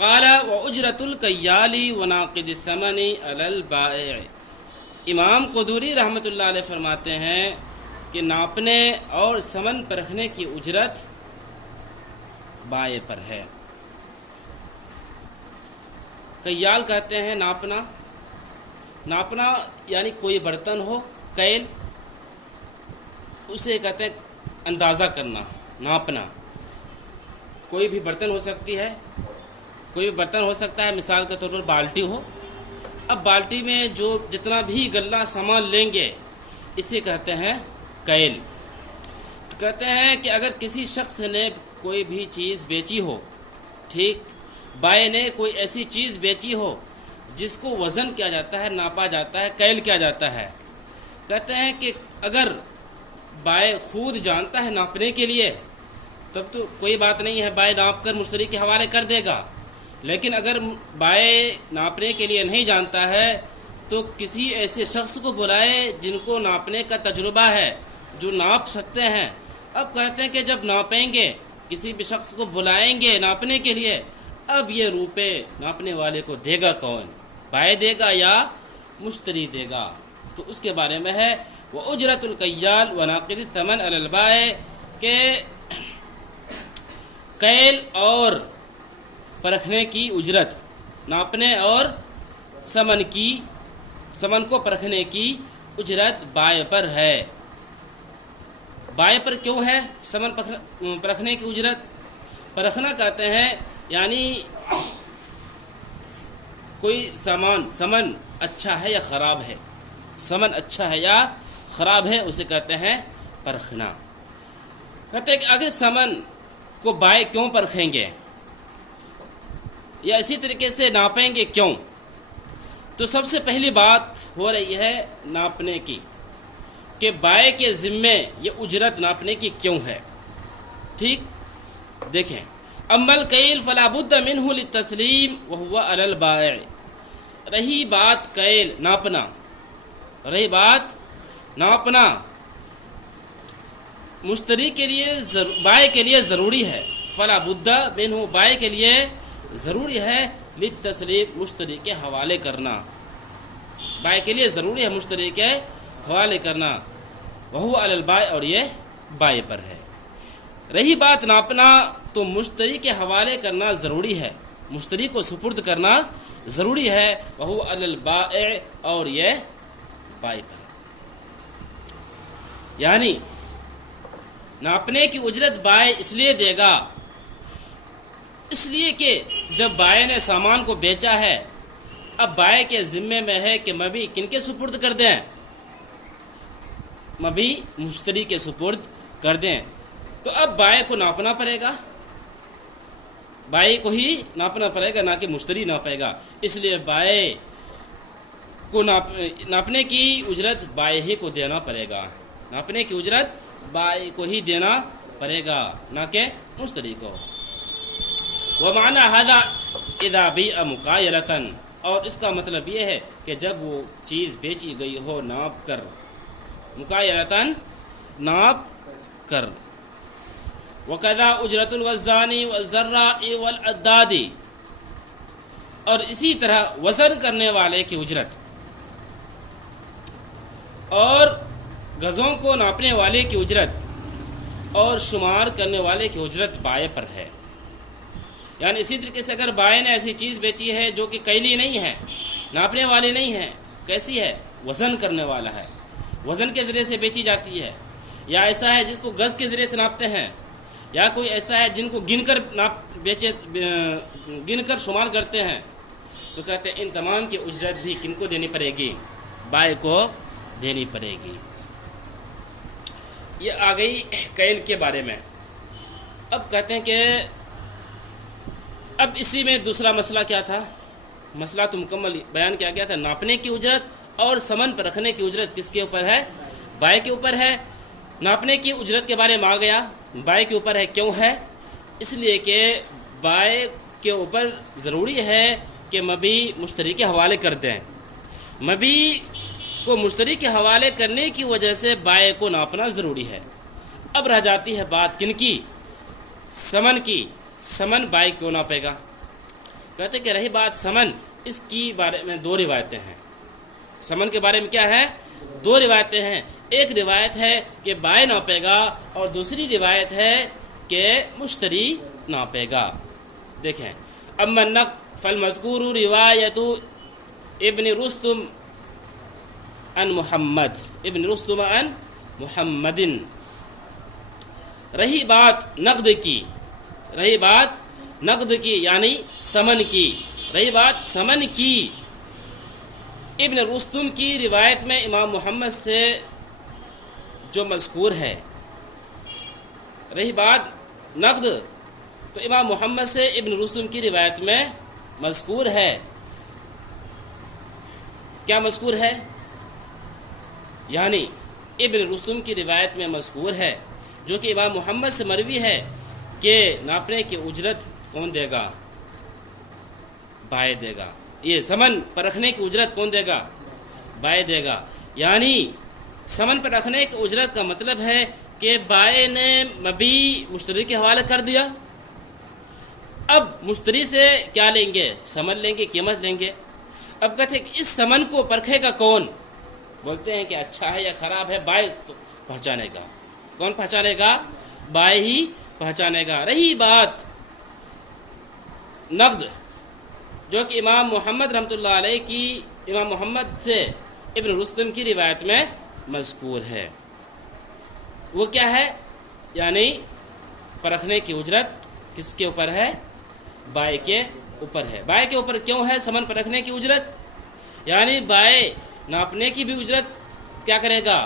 قال وأجرة الكيال وناقد الثمن على البائع۔ امام قدوری رحمۃ اللہ علیہ فرماتے ہیں کہ ناپنے اور ثمن پرکھنے کی اجرت بائع پر ہے۔ کیال کہتے ہیں ناپنا، ناپنا یعنی کوئی برتن ہو، کیل اسے کہتے ہیں اندازہ کرنا، ناپنا۔ کوئی بھی برتن ہو سکتی ہے، کوئی بھی برتن ہو سکتا ہے، مثال کے طور پر بالٹی ہو۔ اب بالٹی میں جو جتنا بھی غلہ سامان لیں گے اسے کہتے ہیں کیل۔ کہتے ہیں کہ اگر کسی شخص نے کوئی بھی چیز بیچی ہو، ٹھیک، بائع نے کوئی ایسی چیز بیچی ہو جس کو وزن کیا جاتا ہے، ناپا جاتا ہے، کیل کیا جاتا ہے، کہتے ہیں کہ اگر بائع خود جانتا ہے ناپنے کے لیے تب تو کوئی بات نہیں ہے، بائع ناپ کر مشتری کے حوالے کر دے گا۔ لیکن اگر بائع ناپنے کے لیے نہیں جانتا ہے تو کسی ایسے شخص کو بلائے جن کو ناپنے کا تجربہ ہے، جو ناپ سکتے ہیں۔ اب کہتے ہیں کہ جب ناپیں گے، کسی بھی شخص کو بلائیں گے ناپنے کے لیے، اب یہ روپے ناپنے والے کو دے گا کون؟ بائع دے گا یا مشتری دے گا؟ تو اس کے بارے میں ہے وہ اجرت الکیال وناقد الثمن علی البائع، کہ کیل اور پرکھنے کی اجرت، ناپنے اور ثمن کو پرکھنے کی اجرت بائع پر ہے۔ بائع پر کیوں ہے ثمن پرکھنے کی اجرت؟ پرکھنا کہتے ہیں یعنی کوئی سامان اچھا ہے یا خراب ہے، سامان اچھا ہے یا خراب ہے، اسے کہتے ہیں پرکھنا۔ کہتے ہیں کہ اگر سامان کو بائع کیوں پرکھیں گے یا اسی طریقے سے ناپیں گے کیوں؟ تو سب سے پہلی بات ہو رہی ہے ناپنے کی، کہ بائع کے ذمے یہ اجرت ناپنے کی کیوں ہے۔ ٹھیک، دیکھیں، اما الکیل فلا بد منہ للتسلیم وہو علی البائع۔ رہی بات کیل، ناپنا، مشتری کے لیے بائع کے لیے ضروری ہے، فلا بد منہ، بائع کے لیے ضروری ہے، للتسلیم، مشتری کے حوالے کرنا، بائع کے لیے ضروری ہے مشتری کے حوالے کرنا، وہو علی البائع، اور یہ بائع پر ہے۔ رہی بات ناپنا، تو مشتری کے حوالے کرنا ضروری ہے، مشتری کو سپرد کرنا ضروری ہے، وہو علی البائع، اور یہ بائع پر ہے۔ یعنی ناپنے کی اجرت بائع اس لیے دے گا، اس لیے کہ جب بائع نے سامان کو بیچا ہے، اب بائع کے ذمے میں ہے کہ مبی کن کے سپرد کر دیں؟ مبی مشتری کے سپرد کر دیں۔ تو اب بائع کو ناپنا پڑے گا، بائع کو ہی ناپنا پڑے گا، نہ کہ مشتری ناپے گا۔ اس لیے بائع کو ناپنے کی اجرت بائع ہی کو دینا پڑے گا، ناپنے کی اجرت بائع کو ہی دینا پڑے گا، نہ کہ مشتری کو۔ ومعنى هذا اذا بيع مقايلة، اور اس کا مطلب یہ ہے کہ جب وہ چیز بیچی گئی ہو ناپ کر، مقایلتاً، ناپ کر۔ وکذا اجرت الوزان والزراء والعداد، اور اسی طرح وزن کرنے والے کی اجرت اور گزوں کو ناپنے والے کی اجرت اور شمار کرنے والے کی اجرت بائع پر ہے۔ یعنی اسی طریقے سے اگر بائع نے ایسی چیز بیچی ہے جو کہ کیلی نہیں ہے، ناپنے والی نہیں ہے، کیسی ہے؟ وزن کرنے والا ہے، وزن کے ذریعے سے بیچی جاتی ہے، یا ایسا ہے جس کو گز کے ذریعے سے ناپتے ہیں، یا کوئی ایسا ہے جن کو گن کر شمار کرتے ہیں، تو کہتے ہیں ان تمام کی اجرت بھی کن کو دینی پڑے گی؟ بائع کو دینی پڑے گی۔ یہ آ گئی کیل کے بارے میں۔ اب کہتے ہیں کہ اب اسی میں دوسرا مسئلہ کیا تھا؟ مسئلہ تو مکمل بیان کیا گیا تھا، ناپنے کی اجرت اور ثمن پر رکھنے کی اجرت کس کے اوپر ہے؟ بائع کے اوپر ہے۔ ناپنے کی اجرت کے بارے میں آ گیا، بائع کے اوپر ہے۔ کیوں ہے؟ اس لیے کہ بائع کے اوپر ضروری ہے کہ مبی مشتری کے حوالے کر دیں، مبی کو مشتری کے حوالے کرنے کی وجہ سے بائع کو ناپنا ضروری ہے۔ اب رہ جاتی ہے بات کن کی؟ ثمن کی۔ ثمن بائع کیوں ناپے گا؟ کہتے کہ رہی بات سمن، اس کی بارے میں دو روایتیں ہیں. سمن کے بارے میں کیا ہے؟ دو روایتیں ہیں. ایک روایت ہے کہ بائع ناپے گا اور دوسری روایت ہے کہ مشتری ناپے گا. دیکھیں، اما النقد فالمذکور روایت ابن رستم عن محمد ابن رستم عن محمد. رہی بات نقد کی، رہی بات نقد کی یعنی سمن کی، رہی بات سمن کی، ابن رستم کی روایت میں امام محمد سے جو مذکور ہے. رہی بات نقد تو امام محمد سے ابن رستم کی روایت میں مذکور ہے. کیا مذکور ہے؟ یعنی ابن رستم کی روایت میں مذکور ہے جو کہ امام محمد سے مروی ہے کہ ناپنے کی اجرت کون دے گا؟ بائع دے گا. یہ سمن پر رکھنے کی اجرت کون دے گا؟ بائع دے گا. یعنی سمن پر رکھنے کی اجرت کا مطلب ہے کہ بائع نے مبیع مشتری کے حوالے کر دیا. اب مشتری سے کیا لیں گے؟ سمن لیں گے، قیمت لیں گے. اب کہتے ہیں کہ اس سمن کو پرکھے گا کون؟ بولتے ہیں کہ اچھا ہے یا خراب ہے، بائع تو پہچانے گا. کون پہچانے گا؟ بائع ہی پہچانے گا. رہی بات نقد جو کہ امام محمد رحمۃ اللہ علیہ کی، امام محمد سے ابن رستم کی روایت میں مذکور ہے، وہ کیا ہے؟ یعنی پرکھنے کی اجرت کس کے اوپر ہے؟ بائع کے اوپر ہے. بائع کے اوپر کیوں ہے سمن پرکھنے کی اجرت؟ یعنی بائع ناپنے کی بھی اجرت کیا کرے گا؟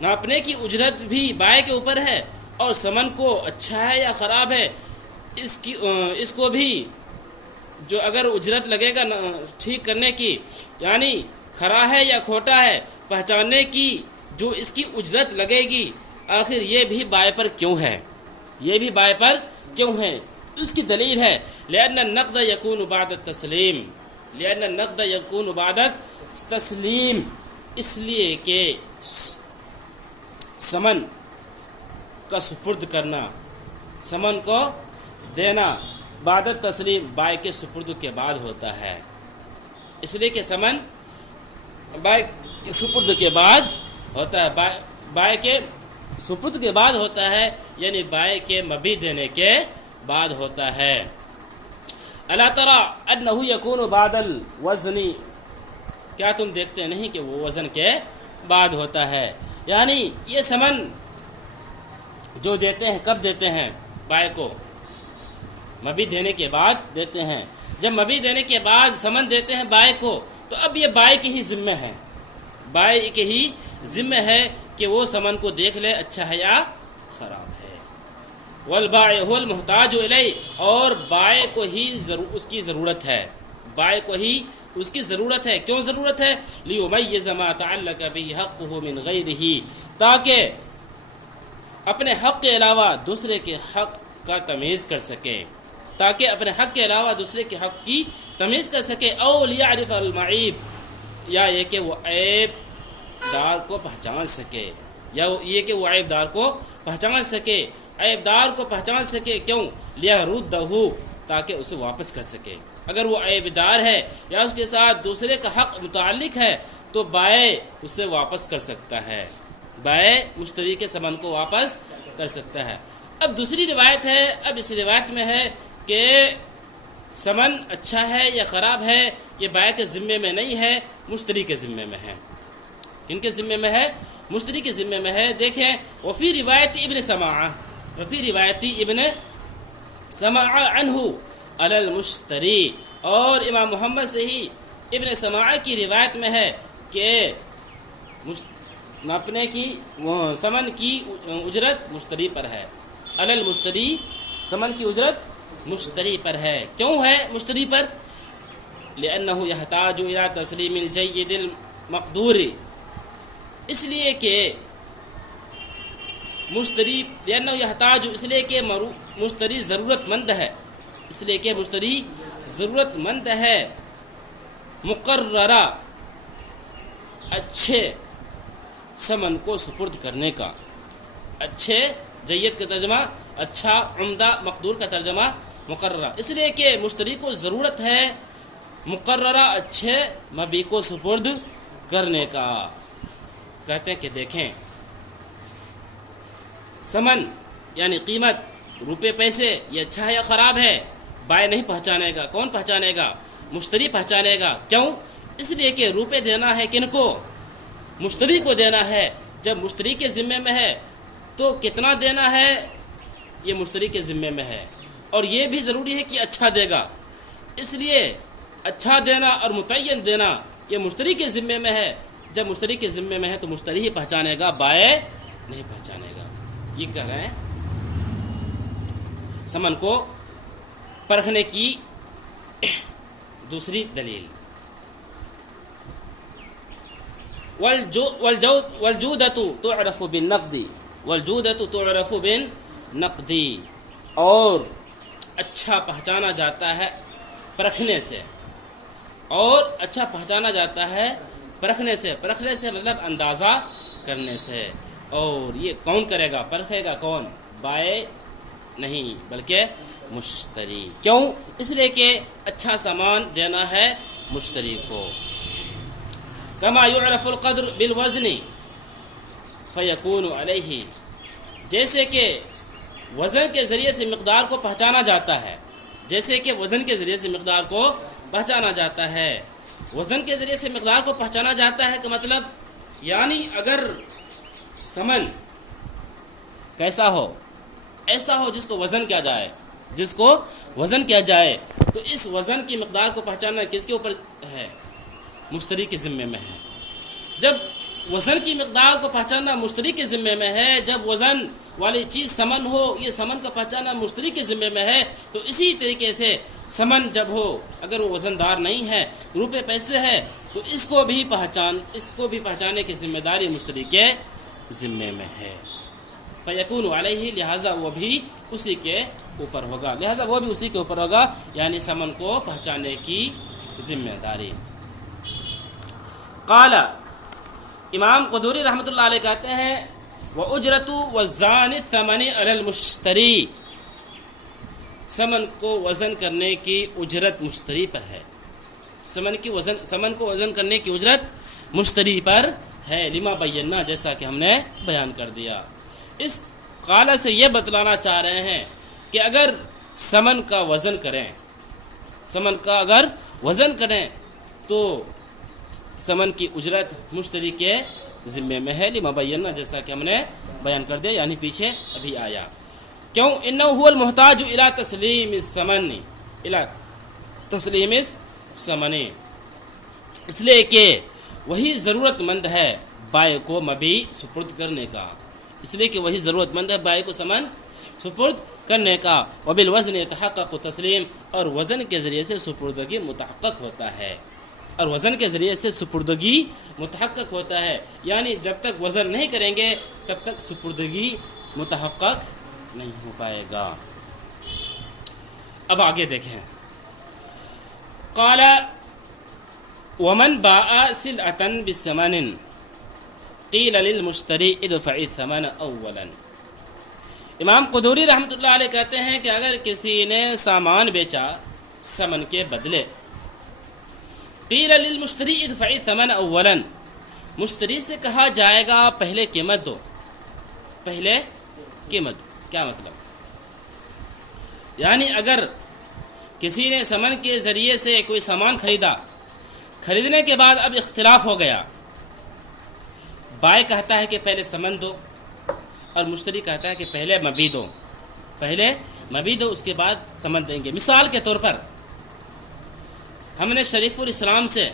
ناپنے کی اجرت بھی بائع کے اوپر ہے، اور سمن کو اچھا ہے یا خراب ہے اس کو بھی جو اگر اجرت لگے گا ٹھیک کرنے کی، یعنی کھرا ہے یا کھوٹا ہے پہچاننے کی جو اس کی اجرت لگے گی، آخر یہ بھی بائع پر کیوں ہے؟ یہ بھی بائع پر کیوں ہے؟ اس کی دلیل ہے لأن النقد يكون بعد التسلیم، لأن النقد يكون بعد التسلیم، اس لیے کہ سمن کا سپرد کرنا، سمن کو دینا بعد التسلیم بائع کے سپرد کے بعد ہوتا ہے. اس لیے کہ سمن بائع کے سپرد کے بعد ہوتا ہے، بائع کے سپرد کے بعد ہوتا ہے، یعنی بائع کے مبیع دینے کے بعد ہوتا ہے. الا تری انه يكون بعد الوزن، کیا تم دیکھتے نہیں کہ وہ وزن کے بعد ہوتا ہے؟ یعنی یہ سمن جو دیتے ہیں کب دیتے ہیں؟ بائع کو مبیع دینے کے بعد دیتے ہیں. جب مبیع دینے کے بعد سمن دیتے ہیں بائع کو، تو اب یہ بائع کے ہی ذمہ ہے، بائع کے ہی ذمہ ہے کہ وہ سمن کو دیکھ لے اچھا ہے یا خراب ہے. والبائع هو المحتاج الیہ، اور بائع کو ہی اس کی ضرورت ہے، بائع کو ہی اس کی ضرورت ہے. کیوں ضرورت ہے؟ لیمیز ما تعلق به حقه من غیرہ، تاکہ اپنے حق کے علاوہ دوسرے کے حق کا تمیز کر سکے، تاکہ اپنے حق کے علاوہ دوسرے کے حق کی تمیز کر سکے. او لیعرف المعیب، یا یہ کہ وہ عیب دار کو پہچان سکے، یا یہ کہ وہ عیب دار کو پہچان سکے، عیب دار کو پہچان سکے. کیوں؟ لیردہ، تاکہ اسے واپس کر سکے. اگر وہ عیب دار ہے یا اس کے ساتھ دوسرے کا حق متعلق ہے تو بائع اسے واپس کر سکتا ہے، بائع مشتری کے سمن کو واپس کر سکتا ہے. اب دوسری روایت ہے، اب اس روایت میں ہے کہ سمن اچھا ہے یا خراب ہے یہ بائع کے ذمے میں نہیں ہے، مشتری کے ذمے میں ہے. کن کے ذمے میں ہے؟ مشتری کے ذمے میں ہے. دیکھیں، وفی روایت ابن سماعہ، وفی روایتی ابن سماعہ عنہ علی المشتری، اور امام محمد سے ہی ابن سماعہ کی روایت میں ہے کہ ناپنے کی سمن کی اجرت مشتری پر ہے. علی المشتری، سمن کی اجرت مشتری پر ہے. کیوں ہے مشتری پر؟ لأنه يحتاج إلى تسلیم الجید المقدور، اس لیے کہ مشتری، لأنه يحتاج، اس لیے کہ مشتری ضرورت مند ہے، اس لیے کہ مشتری ضرورت مند ہے مقررہ اچھے سمن کو سپرد کرنے کا. اچھے، جید کا ترجمہ اچھا، عمدہ، مقدور کا ترجمہ مقررہ، اس لیے کہ مشتری کو ضرورت ہے مقررہ اچھے مبیع کو سپرد کرنے کا۔ کہتے ہیں کہ دیکھیں ثمن یعنی قیمت، روپے پیسے، یہ اچھا ہے یا خراب ہے، بائع نہیں پہچانے گا، کون پہچانے گا؟ مشتری پہچانے گا۔ کیوں؟ اس لیے کہ روپے دینا ہے کن کو؟ مشتری کو دینا ہے۔ جب مشتری کے ذمے میں ہے تو کتنا دینا ہے یہ مشتری کے ذمے میں ہے، اور یہ بھی ضروری ہے کہ اچھا دے گا، اس لیے اچھا دینا اور متعین دینا یہ مشتری کے ذمے میں ہے۔ جب مشتری کے ذمے میں ہے تو مشتری ہی پہچانے گا، بائع نہیں پہچانے گا۔ یہ کہہ رہے ہیں ثمن کو پرکھنے کی دوسری دلیل، والجودۃ تعرف بالنقد، والجودۃ تعرف بالنقد، اور اچھا پہچانا جاتا ہے پرکھنے سے، اور اچھا پہچانا جاتا ہے پرکھنے سے۔ پرکھنے سے مطلب اندازہ کرنے سے۔ اور یہ کون کرے گا؟ پرکھے گا کون؟ بائع نہیں بلکہ مشتری۔ کیوں؟ اس لیے کہ اچھا سامان دینا ہے مشتری کو۔ کما یعرف القدر بالوزن فیکون علیہ، جیسے کہ وزن کے ذریعے سے مقدار کو پہچانا جاتا ہے، جیسے کہ وزن کے ذریعے سے مقدار کو پہچانا جاتا ہے۔ وزن کے ذریعے سے مقدار کو پہچانا جاتا ہے کہ مطلب یعنی اگر ثمن کیسا ہو، ایسا ہو جس کو وزن کیا جائے، جس کو وزن کیا جائے، تو اس وزن کی مقدار کو پہچاننا کس کے اوپر ہے؟ مشتری کے ذمے میں ہے۔ جب وزن کی مقدار کو پہچاننا مشتری کے ذمے میں ہے، جب وزن والی چیز ثمن ہو، یہ ثمن کا پہچاننا مشتری کے ذمے میں ہے، تو اسی طریقے سے ثمن جب ہو، اگر وہ وزن دار نہیں ہے، روپے پیسے ہے، تو اس کو بھی پہچانے کی ذمہ داری مشتری کے ذمے میں ہے۔ فیکون علیہ، لہذا وہ بھی اسی کے اوپر ہوگا، یعنی ثمن کو پہچانے کی ذمہ داری۔ قال، امام قدوری رحمۃ اللہ علیہ کہتے ہیں وَأُجْرَةُ وَزَّانِ الثَّمَنِ عَلَى الْمُشْتَرِي، ثمن کو وزن کرنے کی اجرت مشتری پر ہے، ثمن کو وزن کرنے کی اجرت مشتری پر ہے، لما بینا، جیسا کہ ہم نے بیان کر دیا۔ اس قال سے یہ بتلانا چاہ رہے ہیں کہ اگر ثمن کا وزن کریں تو ثمن کی اجرت مشتری کے ذمے میں ہے، لما بینا، جیسا کہ ہم نے بیان کر دیا، یعنی پیچھے ابھی آیا۔ کیوں؟ انہ هو المحتاج الى تسلیم الثمن، اس لیے کہ وہی ضرورت مند ہے بائع کو مبیع سپرد کرنے کا، اس لیے کہ وہی ضرورت مند ہے بائع کو ثمن سپرد کرنے کا۔ وبالوزن يتحقق تسلیم، اور وزن کے ذریعے سے سپردگی متحقق ہوتا ہے، یعنی جب تک وزن نہیں کریں گے تب تک سپردگی متحقق نہیں ہو پائے گا۔ اب آگے دیکھیں، قال ومن باع سلعة بثمن قیل للمشتری ادفع الثمن اولا۔ امام قدوری رحمۃ اللہ علیہ کہتے ہیں کہ اگر کسی نے سامان بیچا ثمن کے بدلے، قیل للمشتری ادفع الثمن اولا، مشتری سے کہا جائے گا پہلے قیمت دو، کیا مطلب؟ یعنی اگر کسی نے ثمن کے ذریعے سے کوئی سامان خریدنے کے بعد اب اختلاف ہو گیا، بائع کہتا ہے کہ پہلے ثمن دو اور مشتری کہتا ہے کہ پہلے مبیع دو، اس کے بعد ثمن دیں گے۔ مثال کے طور پر ہم نے شریف الاسلام سے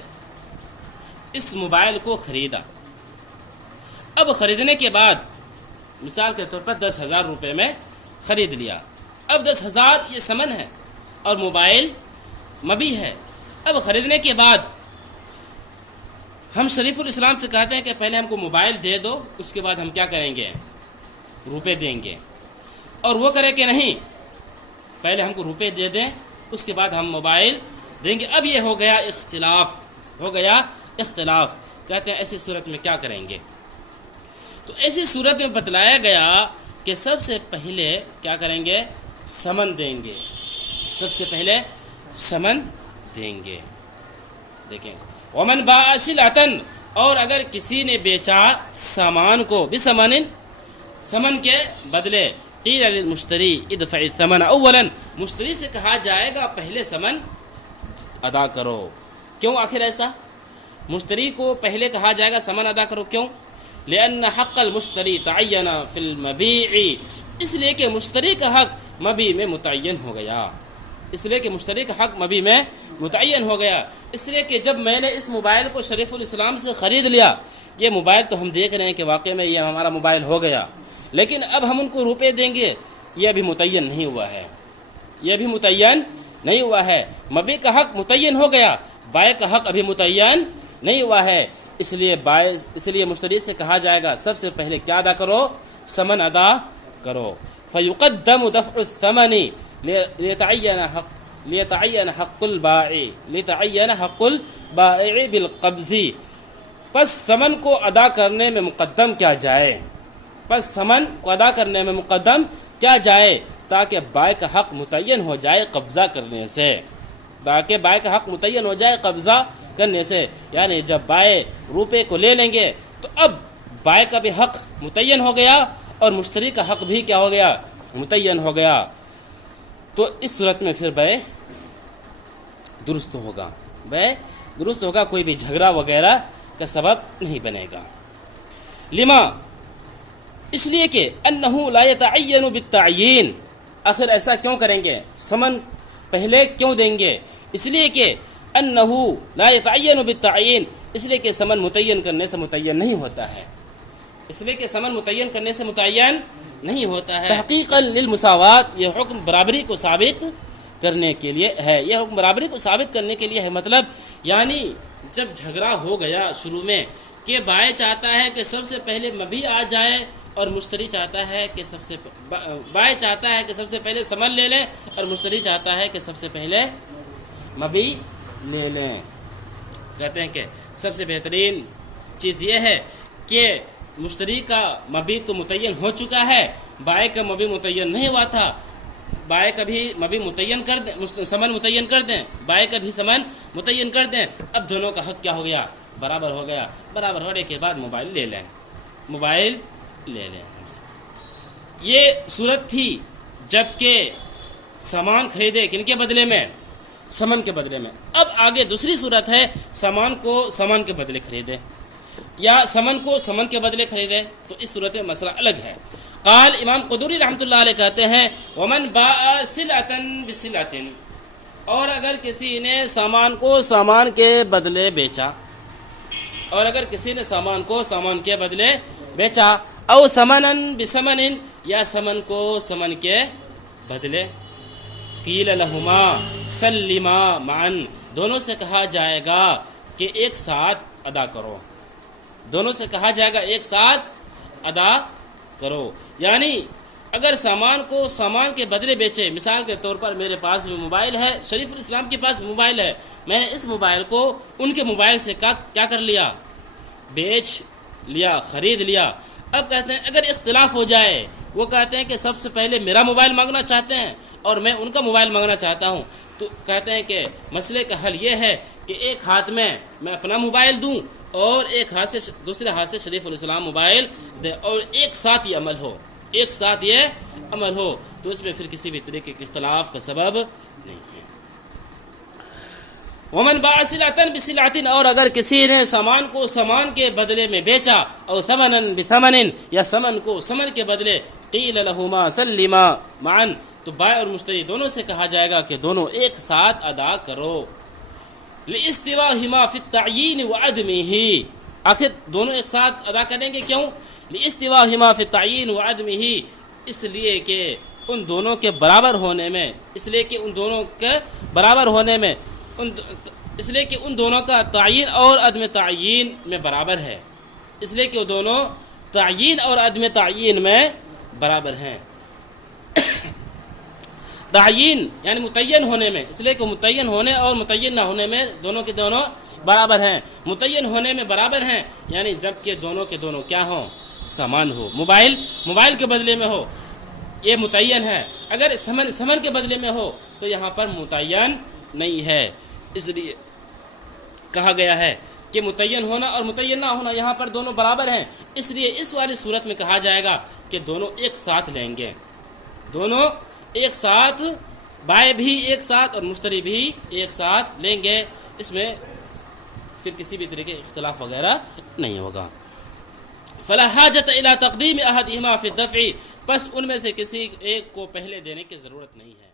اس موبائل کو خریدا، اب خریدنے کے بعد مثال کے طور پر 10,000 روپے میں خرید لیا، اب 10,000 یہ ثمن ہے اور موبائل مبیع ہے۔ اب خریدنے کے بعد ہم شریف الاسلام سے کہتے ہیں کہ پہلے ہم کو موبائل دے دو، اس کے بعد ہم کیا کریں گے؟ روپے دیں گے، اور وہ کرے کہ نہیں، پہلے ہم کو روپے دے دیں اس کے بعد ہم موبائل دیں گے۔ اب یہ ہو گیا اختلاف، کہتے ہیں ایسی صورت میں کیا کریں گے؟ تو ایسی صورت میں بتلایا گیا کہ سب سے پہلے کیا کریں گے؟ ثمن دیں گے، سب سے پہلے ثمن دیں گے. دیکھیں ومن باع سلعۃ، اور اگر کسی نے بیچا سامان کو بثمن، ثمن کے بدلے، قیل للمشتری ادفع الثمن اولا، مشتری سے کہا جائے گا پہلے ثمن ادا کرو. کیوں آخر ایسا؟ مشتری کو پہلے کہا جائے گا ثمن ادا کرو، کیوں؟ لأن حق المشتری تعین فی المبیع، اس لیے کہ مشتری کا حق مبیع میں متعین ہو گیا. اس لیے کہ مشتری کا حق مبیع میں متعین ہو گیا. اس لیے کہ جب میں نے اس موبائل کو شریف الاسلام سے خرید لیا، یہ موبائل تو ہم دیکھ رہے ہیں کہ واقعی میں یہ ہمارا موبائل ہو گیا، لیکن اب ہم ان کو روپے دیں گے، یہ ابھی متعین نہیں ہوا ہے، یہ ابھی متعین نہیں ہوا ہے. مبیع کا حق متعین ہو گیا، بائع کا حق ابھی متعین نہیں ہوا ہے. اس لیے مشتری سے کہا جائے گا سب سے پہلے کیا ادا کرو؟ ثمن ادا کرو. فیقدم دفع الثمن لیتعین حق البائع بالقبض، پس ثمن کو ادا کرنے میں مقدم کیا جائے، تاکہ بائع کا حق متعین ہو جائے قبضہ کرنے سے. یعنی جب بائع روپے کو لے لیں گے تو اب بائع کا بھی حق متعین ہو گیا اور مشتری کا حق بھی کیا ہو گیا؟ متعین ہو گیا. تو اس صورت میں پھر بائع درست ہوگا، کوئی بھی جھگڑا وغیرہ کا سبب نہیں بنے گا. لما، اس لیے کہ انہ لا یتعین بالتعیین، آخر ایسا کیوں کریں گے؟ ثمن پہلے کیوں دیں گے؟ اس لیے کہ انہ لا یتعین بالتعیین، اس لیے کہ ثمن متعین کرنے سے متعین نہیں ہوتا ہے. تحقیقا للمساوات، یہ حکم برابری کو ثابت کرنے کے لیے ہے. مطلب یعنی جب جھگڑا ہو گیا شروع میں کہ بائع چاہتا ہے کہ سب سے پہلے مبیع آ جائے اور مشتری چاہتا ہے کہ بائع چاہتا ہے کہ سب سے پہلے ثمن لے لیں اور مشتری چاہتا ہے کہ سب سے پہلے مبیع لے لیں. کہتے ہیں کہ سب سے بہترین چیز یہ ہے کہ مشتری کا مبیع تو متعین ہو چکا ہے، بائع کا مبیع متعین نہیں ہوا تھا. بائع کا بھی مبیع متعین کر دیں، ثمن متعین کر دیں، بائع کا بھی ثمن متعین کر دیں. اب دونوں کا حق کیا ہو گیا؟ برابر ہو گیا. برابر ہونے کے بعد موبائل لے لیں. یہ صورت تھی جب کہ سامان خریدے کن کے بدلے میں؟ ثمن کے بدلے میں. اب آگے دوسری صورت ہے سامان کو سامان کے بدلے خریدے یا ثمن کو ثمن کے بدلے خریدے. تو اس صورت میں مسئلہ الگ ہے. قال امام قدوری رحمۃ اللہ علیہ کہتے ہیں ومن باع سلعۃ بسلعۃ، اور اگر کسی نے سامان کو سامان کے بدلے بیچا، او ثمنا بثمن، یا ثمن کو ثمن کے بدلے، قیل لہما سلما معا، دونوں سے کہا جائے گا کہ ایک ساتھ ادا کرو. یعنی اگر سامان کو سامان کے بدلے بیچے، مثال کے طور پر میرے پاس بھی موبائل ہے، شریف الاسلام کے پاس موبائل ہے، میں نے اس موبائل کو ان کے موبائل سے کیا کر لیا؟ بیچ لیا، خرید لیا. اب کہتے ہیں اگر اختلاف ہو جائے، وہ کہتے ہیں کہ سب سے پہلے میرا موبائل مانگنا چاہتے ہیں اور میں ان کا موبائل مانگنا چاہتا ہوں، تو کہتے ہیں کہ مسئلے کا حل یہ ہے کہ ایک ہاتھ میں اپنا موبائل دوں اور دوسرے ہاتھ سے شریف الاسلام موبائل دے، اور ایک ساتھ یہ عمل ہو تو اس میں پھر کسی بھی طریقے کے اختلاف کا سبب نہیں ہے. ومن باع سلعۃ بسلعۃ، اور اگر کسی نے سامان کو سامان کے بدلے میں بیچا، او ثمنا بثمن، یا ثمن کو ثمن کے بدلے، قیل لہما سلما معا، تو بائع اور مشتری دونوں سے کہا جائے گا کہ دونوں ایک ساتھ ادا کرو. لاستواءہما فی التعیین وعدمہ، آخر دونوں ایک ساتھ ادا کریں گے کیوں؟ لاستواءہما فی التعیین وعدمہ، اس لیے کہ ان دونوں کے برابر ہونے میں، اس لیے کہ ان دونوں کا تعیین اور عدم تعیین میں برابر ہے. اس لیے کہ وہ دونوں تعیین اور عدم تعیین میں برابر ہیں. تعیین یعنی متعین ہونے میں، اس لیے کہ متعین ہونے اور متعین نہ ہونے میں دونوں کے دونوں برابر ہیں. متعین ہونے میں برابر ہیں یعنی جب کہ دونوں کے دونوں کیا ہوں؟ سامان ہو. موبائل کے بدلے میں ہو، یہ متعین ہے، اگر ثمن کے بدلے میں ہو تو یہاں پر متعین نہیں ہے، اس لیے کہا گیا ہے کہ متعین ہونا اور متعین نہ ہونا یہاں پر دونوں برابر ہیں، اس لیے اس والی صورت میں کہا جائے گا کہ دونوں ایک ساتھ لیں گے، دونوں ایک ساتھ، بائع بھی ایک ساتھ اور مشتری بھی ایک ساتھ لیں گے، اس میں پھر کسی بھی طرح کے اختلاف وغیرہ نہیں ہوگا۔ فلا حاجت الی تقدیم احدہما فی الدفع، پس ان میں سے کسی ایک کو پہلے دینے کی ضرورت نہیں ہے۔